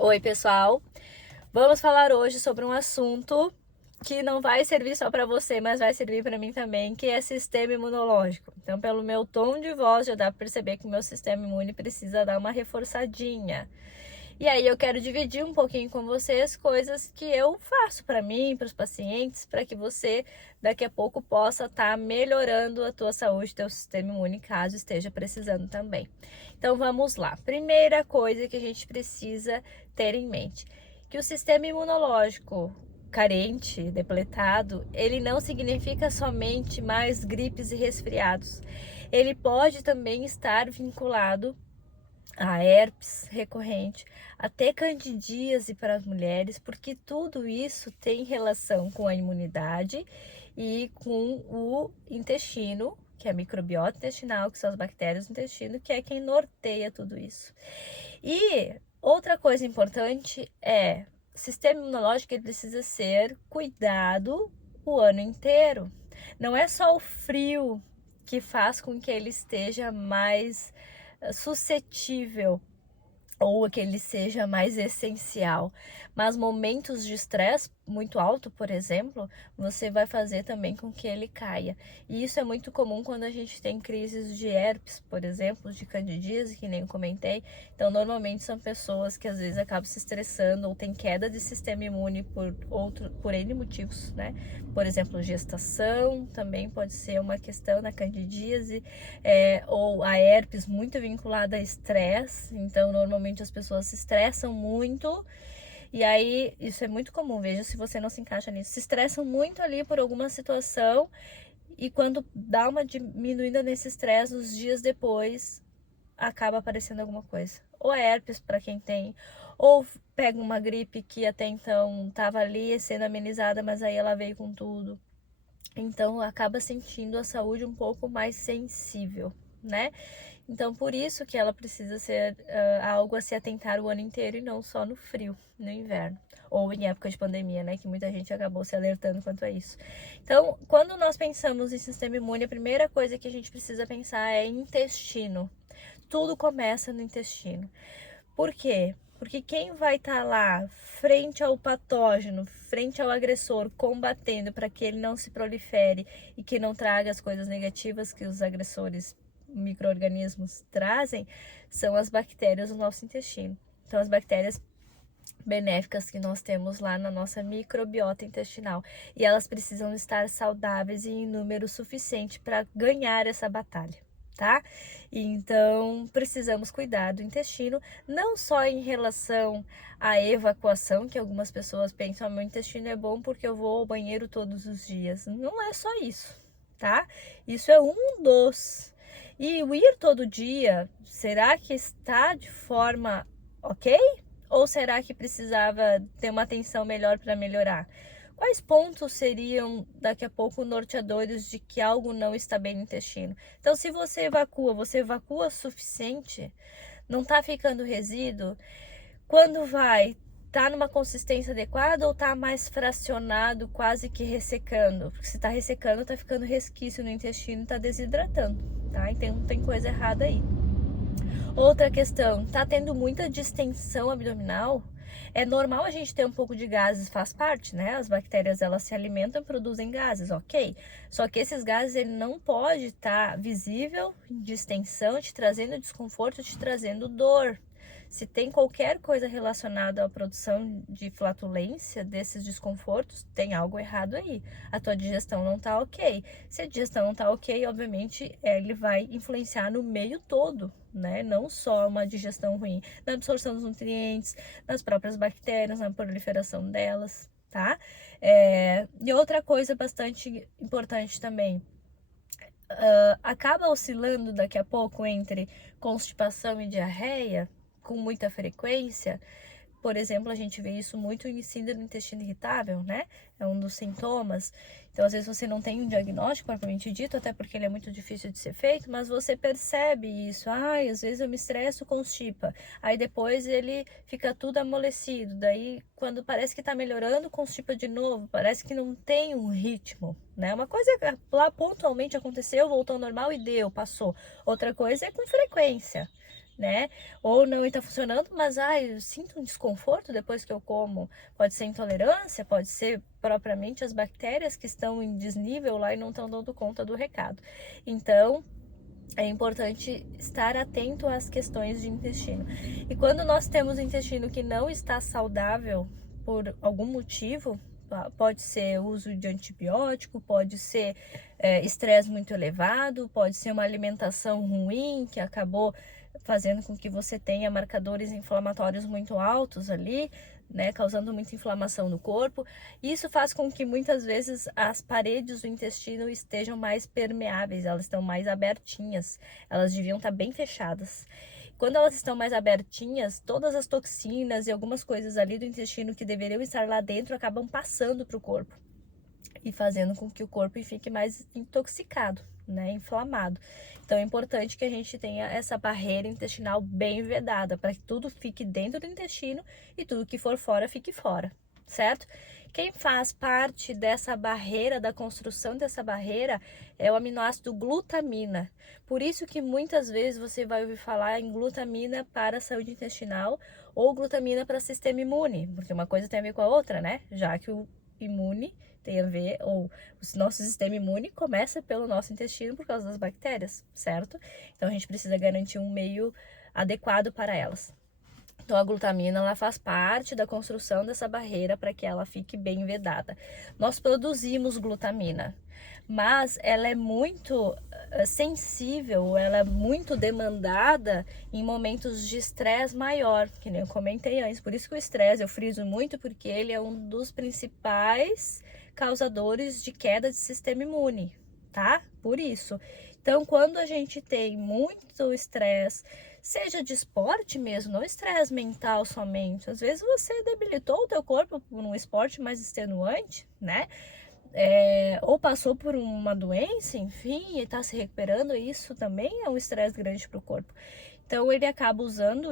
Oi, pessoal! Vamos falar hoje sobre um assunto que não vai servir só para você, mas vai servir para mim também, que é sistema imunológico. Então, pelo meu tom de voz, já dá para perceber que o meu sistema imune precisa dar uma reforçadinha. E aí eu quero dividir um pouquinho com vocês coisas que eu faço para mim, para os pacientes, para que você daqui a pouco possa estar melhorando a tua saúde, teu sistema imune, caso esteja precisando também. Então vamos lá. Primeira coisa que a gente precisa ter em mente, que o sistema imunológico carente, depletado, ele não significa somente mais gripes e resfriados. Ele pode também estar vinculado a herpes recorrente, até candidíase para as mulheres, porque tudo isso tem relação com a imunidade e com o intestino, que é a microbiota intestinal, que são as bactérias do intestino, que é quem norteia tudo isso. E outra coisa importante é, o sistema imunológico ele precisa ser cuidado o ano inteiro. Não é só o frio que faz com que ele esteja mais suscetível ou que ele seja mais essencial. Mas momentos de estresse muito alto, por exemplo, você vai fazer também com que ele caia. E isso é muito comum quando a gente tem crises de herpes, por exemplo, de candidíase, que nem eu comentei. Então, normalmente são pessoas que às vezes acabam se estressando ou tem queda de sistema imune por N motivos, né? Por exemplo, gestação também pode ser uma questão na candidíase, ou a herpes muito vinculada a estresse. Então, normalmente as pessoas se estressam muito. E aí, isso é muito comum, veja se você não se encaixa nisso. Se estressam muito ali por alguma situação e quando dá uma diminuída nesse estresse, uns dias depois, acaba aparecendo alguma coisa. Ou é herpes para quem tem, ou pega uma gripe que até então estava ali sendo amenizada, mas aí ela veio com tudo. Então, acaba sentindo a saúde um pouco mais sensível, né? Então, por isso que ela precisa ser algo a se atentar o ano inteiro e não só no frio, no inverno. Ou em época de pandemia, né? Que muita gente acabou se alertando quanto a isso. Então, quando nós pensamos em sistema imune, a primeira coisa que a gente precisa pensar é intestino. Tudo começa no intestino. Por quê? Porque quem vai estar lá frente ao patógeno, frente ao agressor, combatendo para que ele não se prolifere e que não traga as coisas negativas que os agressores micro-organismos trazem, são as bactérias do nosso intestino. Então, as bactérias benéficas que nós temos lá na nossa microbiota intestinal. E elas precisam estar saudáveis e em número suficiente para ganhar essa batalha, tá? Então, precisamos cuidar do intestino, não só em relação à evacuação, que algumas pessoas pensam, ah, meu intestino é bom porque eu vou ao banheiro todos os dias. Não é só isso, tá? Isso é um dos. E o ir todo dia, será que está de forma ok? Ou será que precisava ter uma atenção melhor para melhorar? Quais pontos seriam daqui a pouco norteadores de que algo não está bem no intestino? Então, se você evacua o suficiente, não está ficando resíduo, quando vai, tá numa consistência adequada ou tá mais fracionado, quase que ressecando? Porque se tá ressecando, tá ficando resquício no intestino, tá desidratando, tá? Então tem coisa errada aí. Outra questão, tá tendo muita distensão abdominal? É normal a gente ter um pouco de gases, faz parte, né? As bactérias, elas se alimentam e produzem gases, ok? Só que esses gases, ele não pode estar visível, em distensão, te trazendo desconforto, te trazendo dor. Se tem qualquer coisa relacionada à produção de flatulência, desses desconfortos, tem algo errado aí. A tua digestão não tá ok. Se a digestão não tá ok, obviamente, ele vai influenciar no meio todo, né? Não só uma digestão ruim, na absorção dos nutrientes, nas próprias bactérias, na proliferação delas, tá? E outra coisa bastante importante também, acaba oscilando daqui a pouco entre constipação e diarreia com muita frequência. Por exemplo, a gente vê isso muito em síndrome do intestino irritável, né? É um dos sintomas. Então, às vezes você não tem um diagnóstico propriamente dito, até porque ele é muito difícil de ser feito, mas você percebe isso. Ai, às vezes eu me estresso, constipa. Aí depois ele fica tudo amolecido. Daí, quando parece que tá melhorando, constipa de novo. Parece que não tem um ritmo, né? Uma coisa é lá pontualmente aconteceu, voltou ao normal e deu, passou. Outra coisa é com frequência, né? Ou não está funcionando, mas eu sinto um desconforto depois que eu como. Pode ser intolerância, pode ser propriamente as bactérias que estão em desnível lá e não estão dando conta do recado. Então, é importante estar atento às questões de intestino. E quando nós temos um intestino que não está saudável por algum motivo, pode ser uso de antibiótico, pode ser estresse muito elevado, pode ser uma alimentação ruim que acabou fazendo com que você tenha marcadores inflamatórios muito altos ali, né, causando muita inflamação no corpo. Isso faz com que muitas vezes as paredes do intestino estejam mais permeáveis, elas estão mais abertinhas, elas deviam estar bem fechadas. Quando elas estão mais abertinhas, todas as toxinas e algumas coisas ali do intestino que deveriam estar lá dentro acabam passando para o corpo e fazendo com que o corpo fique mais intoxicado, né, inflamado. Então é importante que a gente tenha essa barreira intestinal bem vedada, para que tudo fique dentro do intestino e tudo que for fora fique fora, certo? Quem faz parte dessa barreira, da construção dessa barreira, é o aminoácido glutamina. Por isso que muitas vezes você vai ouvir falar em glutamina para a saúde intestinal ou glutamina para o sistema imune, porque uma coisa tem a ver com a outra, né? Já que o imune tem a ver, ou o nosso sistema imune começa pelo nosso intestino por causa das bactérias, certo? Então a gente precisa garantir um meio adequado para elas. Então a glutamina, ela faz parte da construção dessa barreira para que ela fique bem vedada. Nós produzimos glutamina, mas ela é muito sensível, ela é muito demandada em momentos de estresse maior, que nem eu comentei antes. Por isso que o estresse eu friso muito, porque ele é um dos principais causadores de queda de sistema imune, tá? Por isso. Então, quando a gente tem muito estresse, seja de esporte mesmo, não estresse mental somente. Às vezes você debilitou o teu corpo por um esporte mais extenuante, né? Ou passou por uma doença, enfim, e está se recuperando, isso também é um estresse grande para o corpo. Então ele acaba usando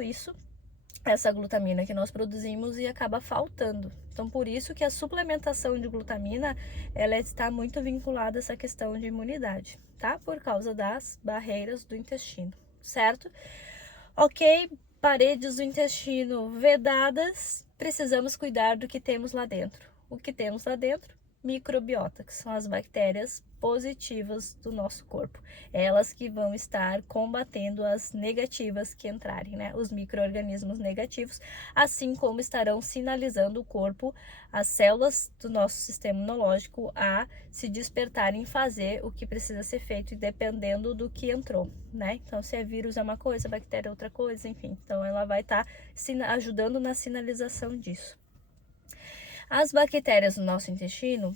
essa glutamina que nós produzimos e acaba faltando. Então por isso que a suplementação de glutamina, ela está muito vinculada a essa questão de imunidade, tá? Por causa das barreiras do intestino, certo? Ok, paredes do intestino vedadas, precisamos cuidar do que temos lá dentro. O que temos lá dentro? Microbiota, que são as bactérias positivas do nosso corpo. Elas que vão estar combatendo as negativas que entrarem, né? Os micro-organismos negativos, assim como estarão sinalizando o corpo, as células do nosso sistema imunológico a se despertarem e fazer o que precisa ser feito, dependendo do que entrou, né? Então, se é vírus é uma coisa, bactéria é outra coisa, enfim. Então, ela vai estar ajudando na sinalização disso. As bactérias no nosso intestino,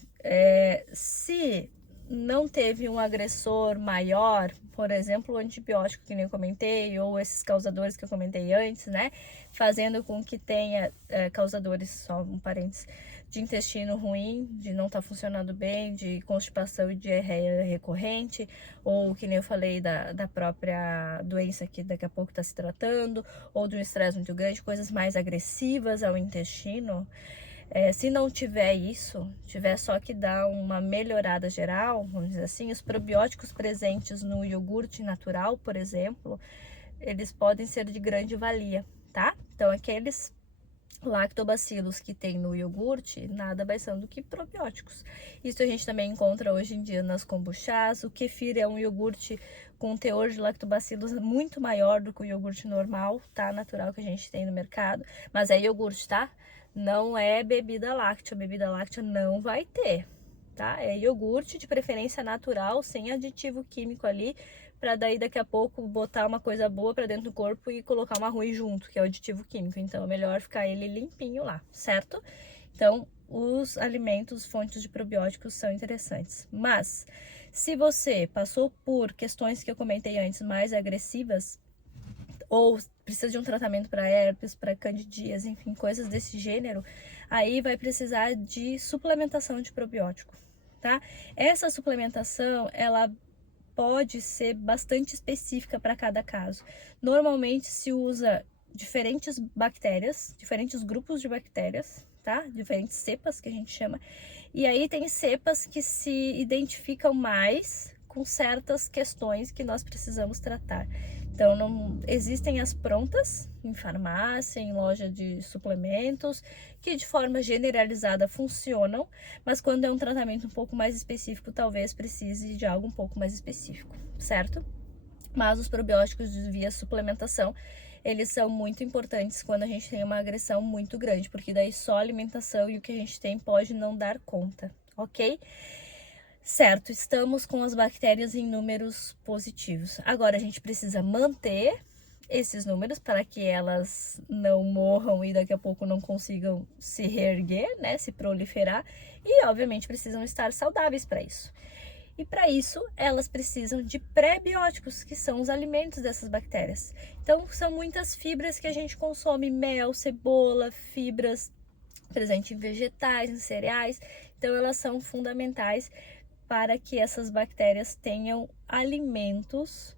se não teve um agressor maior, por exemplo, o antibiótico que nem eu comentei, ou esses causadores que eu comentei antes, né? Fazendo com que tenha causadores, só um parênteses, de intestino ruim, de não estar funcionando bem, de constipação e diarreia recorrente, ou que nem eu falei da própria doença que daqui a pouco está se tratando, ou de um estresse muito grande, coisas mais agressivas ao intestino. Se não tiver isso, tiver só que dar uma melhorada geral, vamos dizer assim, os probióticos presentes no iogurte natural, por exemplo, eles podem ser de grande valia, tá? Então, aqueles lactobacilos que tem no iogurte, nada mais são do que probióticos. Isso a gente também encontra hoje em dia nas kombuchas. O kefir é um iogurte com teor de lactobacilos muito maior do que o iogurte normal, tá? Natural que a gente tem no mercado, mas é iogurte, tá? Não é bebida láctea não vai ter, tá? É iogurte, de preferência natural, sem aditivo químico ali, para daí daqui a pouco botar uma coisa boa para dentro do corpo e colocar uma ruim junto, que é o aditivo químico. Então é melhor ficar ele limpinho lá, certo? Então os alimentos, fontes de probióticos são interessantes. Mas se você passou por questões que eu comentei antes, mais agressivas, ou precisa de um tratamento para herpes, para candidíase, enfim, coisas desse gênero, aí vai precisar de suplementação de probiótico, tá? Essa suplementação, ela pode ser bastante específica para cada caso. Normalmente se usa diferentes bactérias, diferentes grupos de bactérias, tá? Diferentes cepas que a gente chama. E aí tem cepas que se identificam mais com certas questões que nós precisamos tratar. Então, não existem as prontas em farmácia, em loja de suplementos, que de forma generalizada funcionam, mas quando é um tratamento um pouco mais específico, talvez precise de algo um pouco mais específico, certo? Mas os probióticos via suplementação, eles são muito importantes quando a gente tem uma agressão muito grande, porque daí só alimentação e o que a gente tem pode não dar conta, ok? Certo, estamos com as bactérias em números positivos. Agora a gente precisa manter esses números para que elas não morram e daqui a pouco não consigam se reerguer, né, se proliferar, e obviamente precisam estar saudáveis para isso. E para isso, elas precisam de pré-bióticos, que são os alimentos dessas bactérias. Então, são muitas fibras que a gente consome, mel, cebola, fibras presentes em vegetais, em cereais. Então, elas são fundamentais para que essas bactérias tenham alimentos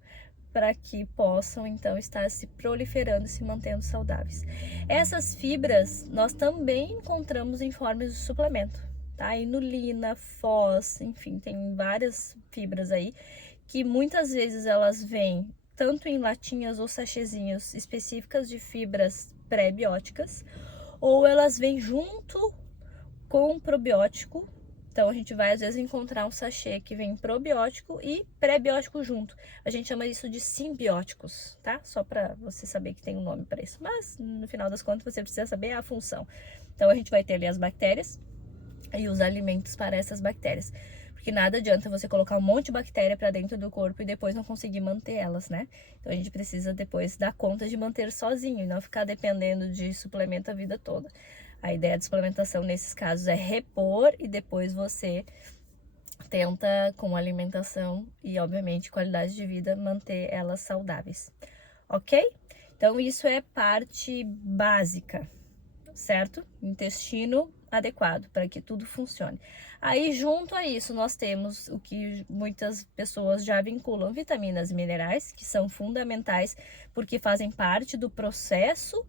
para que possam então estar se proliferando e se mantendo saudáveis. Essas fibras nós também encontramos em formas de suplemento, tá? Inulina, fós, enfim, tem várias fibras aí que muitas vezes elas vêm tanto em latinhas ou sachêzinhos específicas de fibras pré-bióticas, ou elas vêm junto com probiótico. Então, a gente vai, às vezes, encontrar um sachê que vem probiótico e pré-biótico junto. A gente chama isso de simbióticos, tá? Só para você saber que tem um nome para isso. Mas, no final das contas, você precisa saber a função. Então, a gente vai ter ali as bactérias e os alimentos para essas bactérias. Porque nada adianta você colocar um monte de bactéria para dentro do corpo e depois não conseguir manter elas, né? Então, a gente precisa depois dar conta de manter sozinho e não ficar dependendo de suplemento a vida toda. A ideia de suplementação nesses casos é repor e depois você tenta, com alimentação e, obviamente, qualidade de vida, manter elas saudáveis, ok? Então, isso é parte básica, certo? Intestino adequado para que tudo funcione. Aí, junto a isso, nós temos o que muitas pessoas já vinculam vitaminas e minerais, que são fundamentais porque fazem parte do processo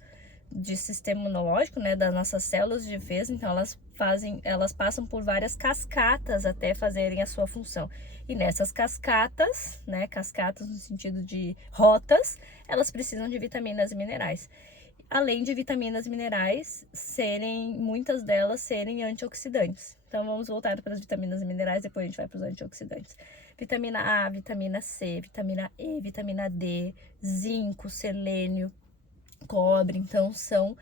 de sistema imunológico, né, das nossas células de defesa. Então elas passam por várias cascatas até fazerem a sua função. E nessas cascatas, né, cascatas no sentido de rotas, elas precisam de vitaminas e minerais. Além de vitaminas e minerais muitas delas serem antioxidantes. Então vamos voltar para as vitaminas e minerais, depois a gente vai para os antioxidantes. Vitamina A, vitamina C, vitamina E, vitamina D, zinco, selênio, cobre. Então são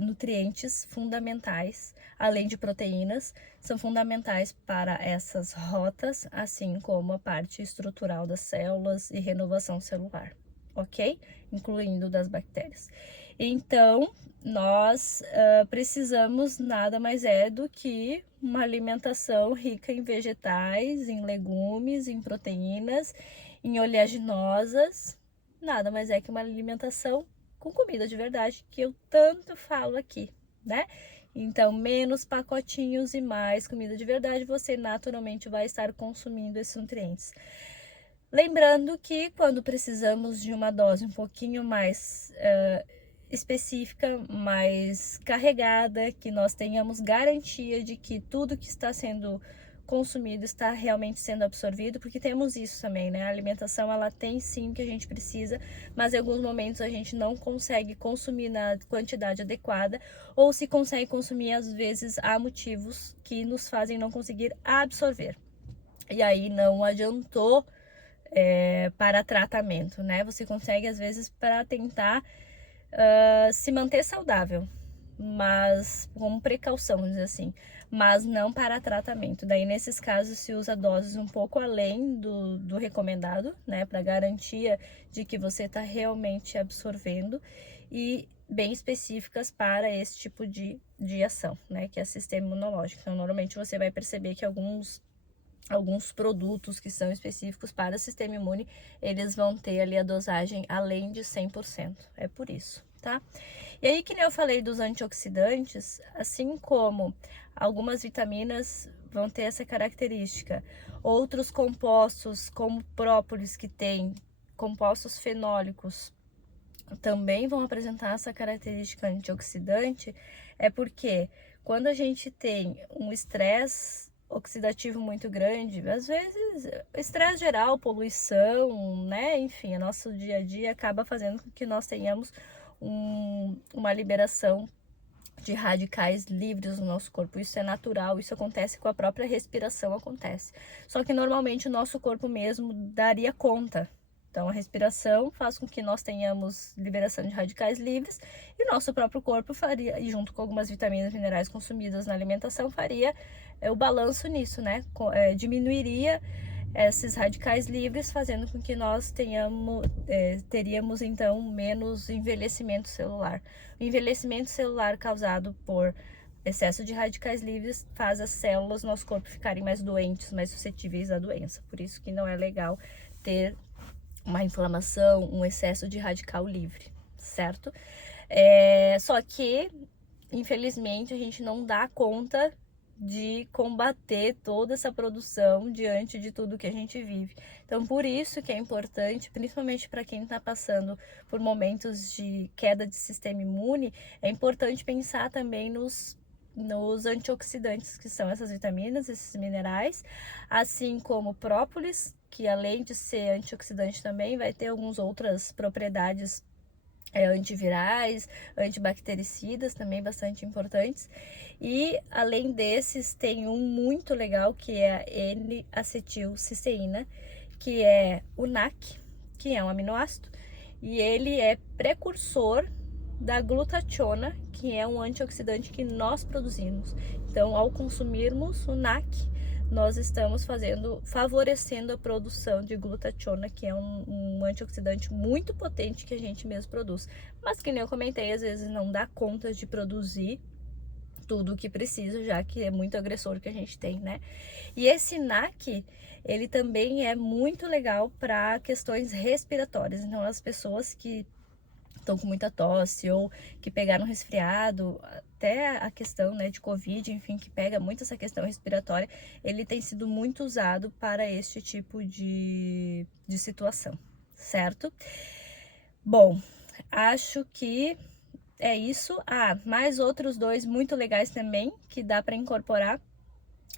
nutrientes fundamentais, além de proteínas, são fundamentais para essas rotas, assim como a parte estrutural das células e renovação celular, ok? Incluindo das bactérias. Então, nós precisamos nada mais do que uma alimentação rica em vegetais, em legumes, em proteínas, em oleaginosas. Nada mais que uma alimentação com comida de verdade, que eu tanto falo aqui, né? Então, menos pacotinhos e mais comida de verdade, você naturalmente vai estar consumindo esses nutrientes. Lembrando que quando precisamos de uma dose um pouquinho mais específica, mais carregada, que nós tenhamos garantia de que tudo que está sendo consumido está realmente sendo absorvido, porque temos isso também, né? A alimentação, ela tem sim o que a gente precisa, mas em alguns momentos a gente não consegue consumir na quantidade adequada, ou se consegue consumir, às vezes há motivos que nos fazem não conseguir absorver. E aí não adiantou para tratamento, né? Você consegue, às vezes, para tentar se manter saudável, mas como precaução, vamos dizer assim, mas não para tratamento. Daí, nesses casos, se usa doses um pouco além do recomendado, né, para garantia de que você está realmente absorvendo, e bem específicas para esse tipo de ação, né, que é sistema imunológico. Então, normalmente você vai perceber que alguns produtos que são específicos para o sistema imune, eles vão ter ali a dosagem além de 100%. É por isso, tá? E aí, que nem eu falei dos antioxidantes, assim como algumas vitaminas vão ter essa característica, outros compostos, como própolis, que tem compostos fenólicos, também vão apresentar essa característica antioxidante, é porque quando a gente tem um estresse oxidativo muito grande, às vezes estresse geral, poluição, né? Enfim, o nosso dia a dia acaba fazendo com que nós tenhamos uma liberação de radicais livres no nosso corpo. Isso é natural, isso acontece com a própria respiração, acontece. Só que normalmente o nosso corpo mesmo daria conta. Então a respiração faz com que nós tenhamos liberação de radicais livres e nosso próprio corpo faria, e junto com algumas vitaminas e minerais consumidas na alimentação, faria o balanço nisso, né? Diminuiria esses radicais livres, fazendo com que nós teríamos então menos envelhecimento celular. O envelhecimento celular causado por excesso de radicais livres faz as células do nosso corpo ficarem mais doentes, mais suscetíveis à doença. Por isso que não é legal ter uma inflamação, um excesso de radical livre, certo? Só que, infelizmente, a gente não dá conta de combater toda essa produção diante de tudo que a gente vive. Então, por isso que é importante, principalmente para quem está passando por momentos de queda de sistema imune, é importante pensar também nos antioxidantes, que são essas vitaminas, esses minerais, assim como própolis, que além de ser antioxidante também vai ter algumas outras propriedades antivirais, antibactericidas, também bastante importantes. E além desses, tem um muito legal que é a N-acetilcisteína, que é o NAC, que é um aminoácido, e ele é precursor da glutationa, que é um antioxidante que nós produzimos. Então, ao consumirmos o NAC, nós estamos favorecendo a produção de glutationa, que é um antioxidante muito potente que a gente mesmo produz. Mas que nem eu comentei, às vezes não dá conta de produzir tudo o que precisa, já que é muito agressor que a gente tem, né? E esse NAC, ele também é muito legal para questões respiratórias. Então, as pessoas que estão com muita tosse ou que pegaram resfriado, até a questão, né, de Covid, enfim, que pega muito essa questão respiratória, ele tem sido muito usado para este tipo de situação, certo? Bom, acho que é isso. Mais outros dois muito legais também, que dá para incorporar,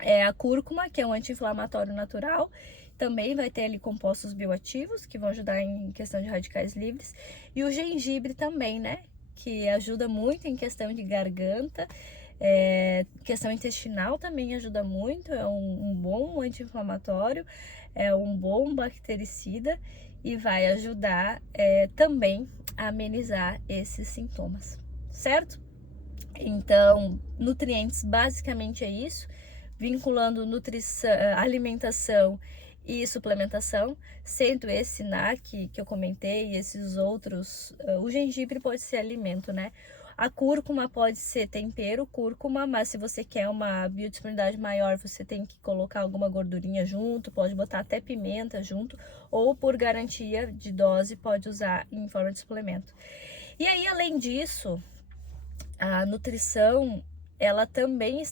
é a cúrcuma, que é um anti-inflamatório natural, também vai ter ali compostos bioativos, que vão ajudar em questão de radicais livres, e o gengibre também, né, que ajuda muito em questão de garganta, questão intestinal também ajuda muito, é um bom anti-inflamatório, é um bom bactericida, e vai ajudar também a amenizar esses sintomas, certo? Então, nutrientes basicamente é isso, vinculando nutrição, alimentação e suplementação, sendo esse NAC que eu comentei e esses outros, o gengibre pode ser alimento, né? A cúrcuma pode ser tempero, cúrcuma, mas se você quer uma biodisponibilidade maior, você tem que colocar alguma gordurinha junto, pode botar até pimenta junto, ou por garantia de dose, pode usar em forma de suplemento. E aí, além disso, a nutrição, ela também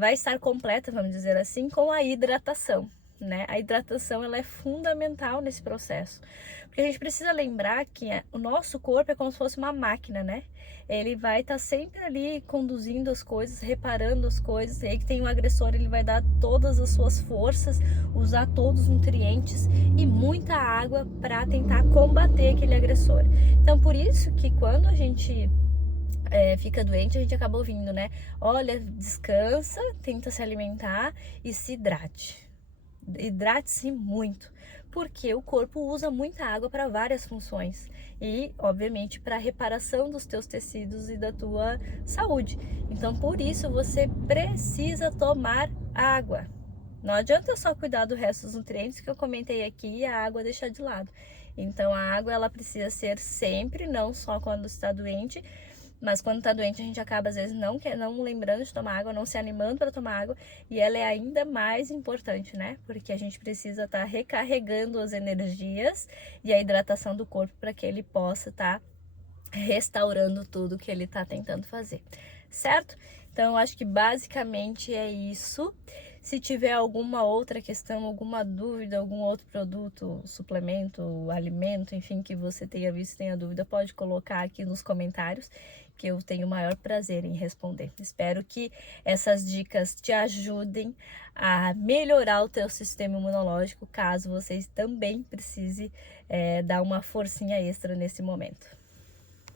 vai estar completa, vamos dizer assim, com a hidratação, né? A hidratação, ela é fundamental nesse processo, porque a gente precisa lembrar que o nosso corpo é como se fosse uma máquina, né? Ele vai estar sempre ali conduzindo as coisas, reparando as coisas, e aí que tem um agressor, ele vai dar todas as suas forças, usar todos os nutrientes e muita água para tentar combater aquele agressor. Então, por isso que quando a gente fica doente, a gente acaba ouvindo, né? Olha, descansa, tenta se alimentar e se hidrate. Hidrate-se muito, porque o corpo usa muita água para várias funções e, obviamente, para a reparação dos teus tecidos e da tua saúde. Então, por isso, você precisa tomar água. Não adianta só cuidar do resto dos nutrientes que eu comentei aqui e a água deixar de lado. Então, a água, ela precisa ser sempre, não só quando está doente, mas quando tá doente a gente acaba às vezes não lembrando de tomar água, não se animando para tomar água, e ela é ainda mais importante, né? Porque a gente precisa estar recarregando as energias e a hidratação do corpo para que ele possa estar restaurando tudo que ele tá tentando fazer, certo? Então eu acho que basicamente é isso. Se tiver alguma outra questão, alguma dúvida, algum outro produto, suplemento, alimento, enfim, que você tenha visto, tenha dúvida, pode colocar aqui nos comentários, que eu tenho o maior prazer em responder. Espero que essas dicas te ajudem a melhorar o teu sistema imunológico, caso vocês também precise dar uma forcinha extra nesse momento.